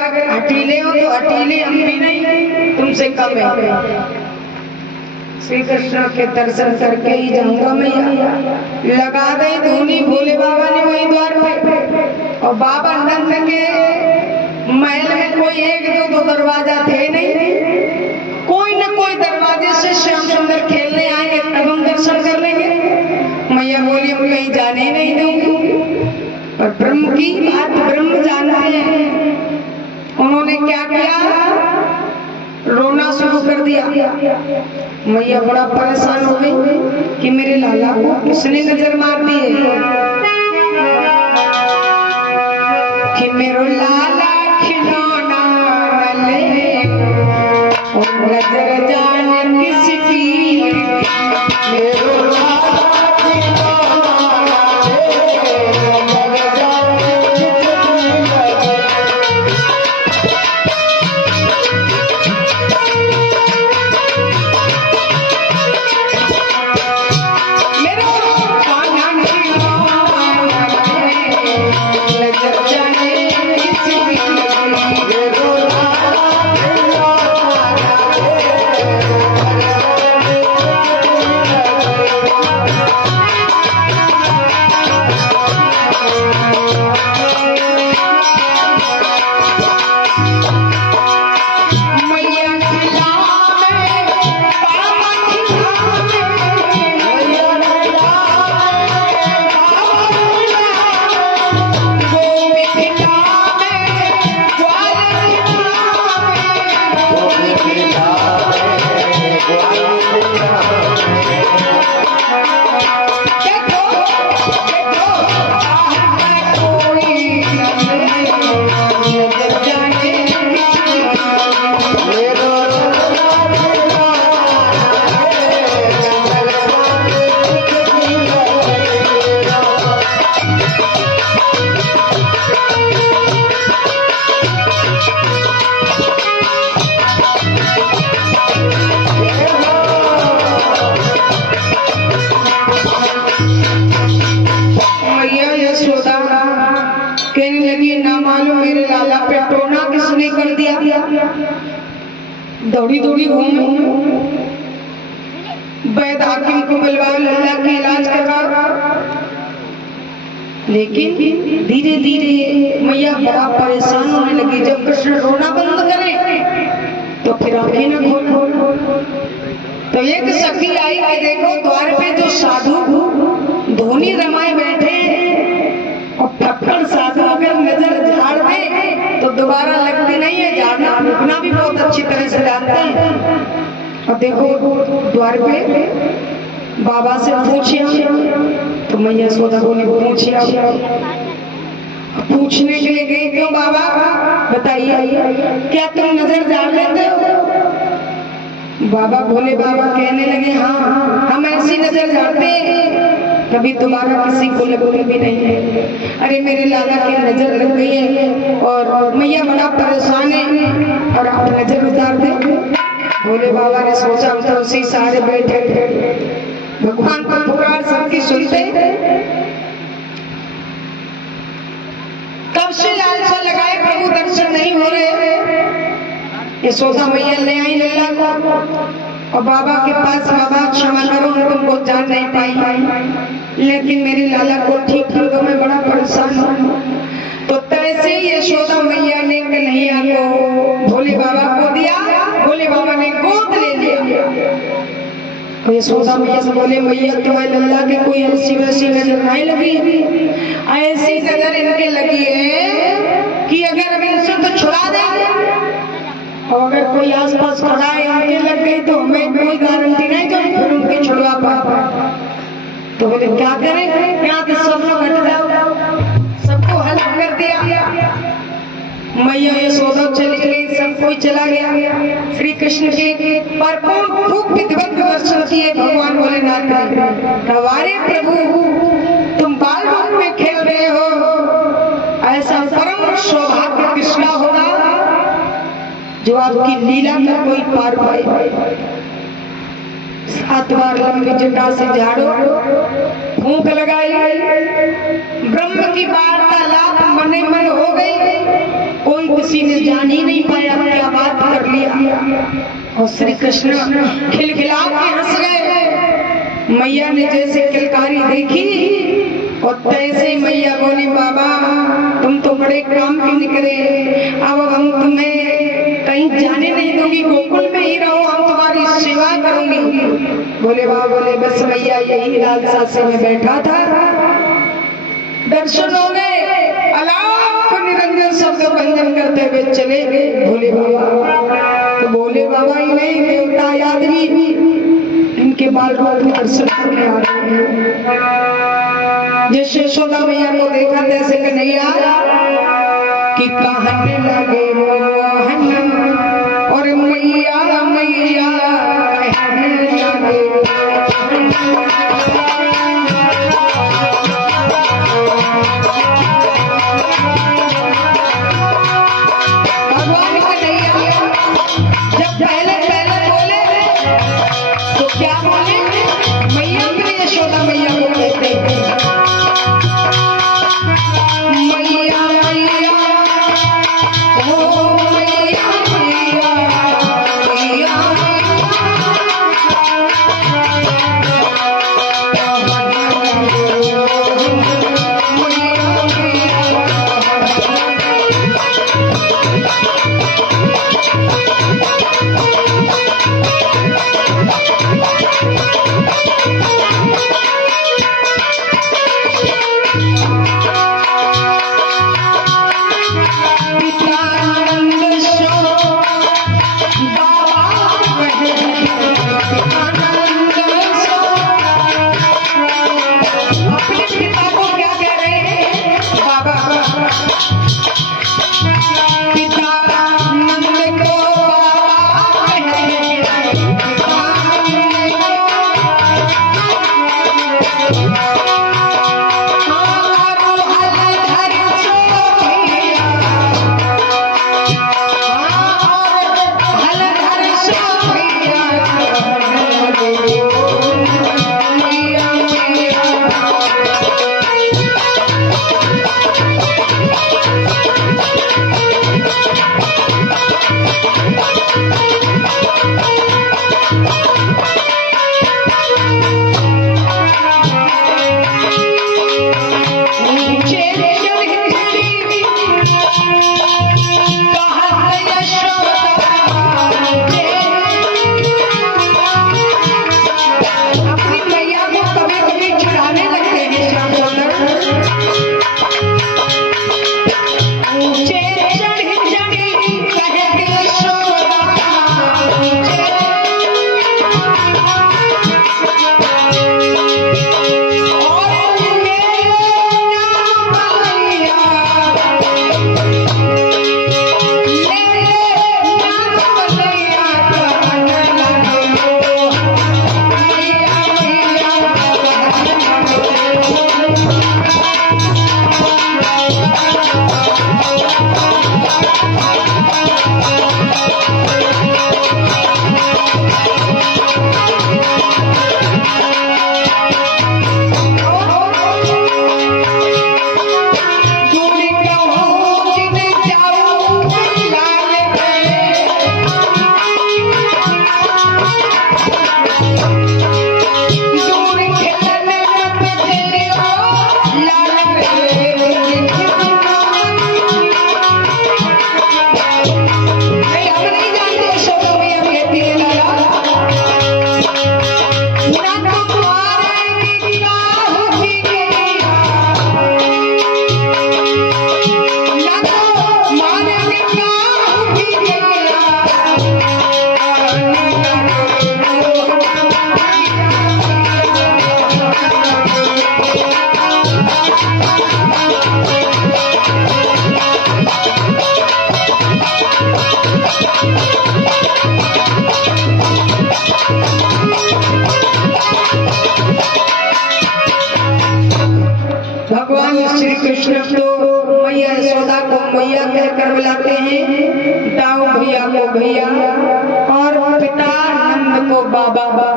अगर हटीले हो तो हटीले हम भी नहीं तुमसे कम है। श्री कृष्ण के दर्शन करके ही जाऊंगा मैया। लगा दे धूनी भोले बाबा ने वही द्वार पे। और बाबा नंद के महल में कोई एक दो दरवाजा थे नहीं, कोई न कोई दरवाजे से श्याम सुंदर खेलने आएंगे तब हम दर्शन कर लेंगे। मैया बोली हम कहीं जाने नहीं दूंगी। और ब्रह्म की बात ब्रह्म जानते हैं। उन्होंने क्या किया, रोना शुरू कर दिया। मैया बड़ा परेशान हो गई कि मेरे लाला को किसने नजर मार दी है, कि मेरो लाला खिलौना न ले और नजर जाने किसकी, मेरो लाला खिलौना न ले नजर जाने दौड़ी दौड़ी घूम वैद्य हाकिम को बुलवाओ, लल्ला का इलाज करवाओ। लेकिन धीरे धीरे मैया बड़ा परेशान होने लगी। जब कृष्ण रोना बंद करे तो फिर आंखें न खोल। तो एक सखी आई कि देखो द्वार पे जो साधु धोनी रमाए बैठे और थप्पड़ साधु अगर नजर झाड़ दे तो दोबारा लगती नहीं है, झाड़ना फूकना भी बहुत अच्छी तरह से जानते हैं। और देखो द्वार पे बाबा से पूछिया तो मैया सोदा बोली पूछिया। पूछने के लिए गई, क्यों बाबा बताइए क्या तुम नजर झाड़ लेते हो? बाबा भोले बाबा कहने लगे हाँ हम ऐसी नजर झाड़ते कभी दोबारा किसी को लगती भी नहीं है। अरे मेरे लाला की नजर लग गई है और मैया बड़ा परेशान है और आप नजर उतार दे। भोले बाबा ने सोचा हम तो उसी सारे बैठे भगवान को पुकार सबकी सुनते। कब से लालसा लगाए प्रभु दर्शन नहीं हो रहे। ये सोचा मैया ले आई लल्ला को और बाबा के पास, बाबा क्षमा करो तुमको जान नहीं पाई लेकिन मेरी लाला को ठीक कर, मैं बड़ा परेशान हूँ। तो तैसे यशोदा मैया ने कन्हैया को भोले बाबा को दिया। भोले बाबा ने गोद ले लिया। तो यशोदा मैया से बोले मैया तुम्हें लल्ला के कोई ऐसी वैसी नजर नहीं लगी? ऐसी नजर इनके लगी है कि अगर अब इनसे तो छुड़ा देंगे और अगर कोई आसपास खड़ा है आगे लग गई तो हमें कोई गारंटी नहीं तो फिर उनकी छुड़वा पाए। तो बोले क्या करें, यहाँ तो सब लोग हट जाओ, सबको हल्क कर दिया। मैया यशोदा चली गई, सब कोई चला गया। श्री कृष्ण के भरपूर खूब विधिवत दर्शन किए भगवान भोलेनाथ ने। हमारे प्रभु तुम बाल रूप में खेल रहे हो, ऐसा परम सौभाग्य किसका होगा जो आपकी लीला का कोई पार पाए। 7 बार लंबी जटा से झाड़ो, फूंक लगाई, ब्रह्म की वार्तालाप मने मन हो गई। कोई किसी ने जान ही नहीं पाया क्या बात कर लिया। और श्री कृष्ण खिलखिला के हंस गए। मैया ने जैसे किलकारी देखी और तैसे ही मैया बोली, बाबा तुम तो बड़े काम के निकले, अब हम तुम्हें कहीं जाने नहीं दूंगी, गोकुल में ही रहो, हम तुम्हारी सेवा करूंगी। बोले वाह, बोले बस मैया यही लालसा से मैं बैठा था। दर्शन हो गए, अलाप निरंजन शब्द भंजन करते हुए चले गए भोले बाबा। तो भोले बाबा ही नहीं, देवता आदमी भी इनके बाल बाल में दर्शन करने आ रहे हैं। जिस यशोदा मैया को देखा तैसे कन्हैया कि कहने लगे मोहन और मैया मैया कहने लगे। क्या बोले? मैया फिर यशोदा मैया को कहते हैं, मैया मैया ओ मैया मैया मैया भगवान श्री कृष्ण तो मैया यशोदा को मैया कहकर बुलाते हैं, दाऊ भैया को भैया और पिता नंद को बाबा।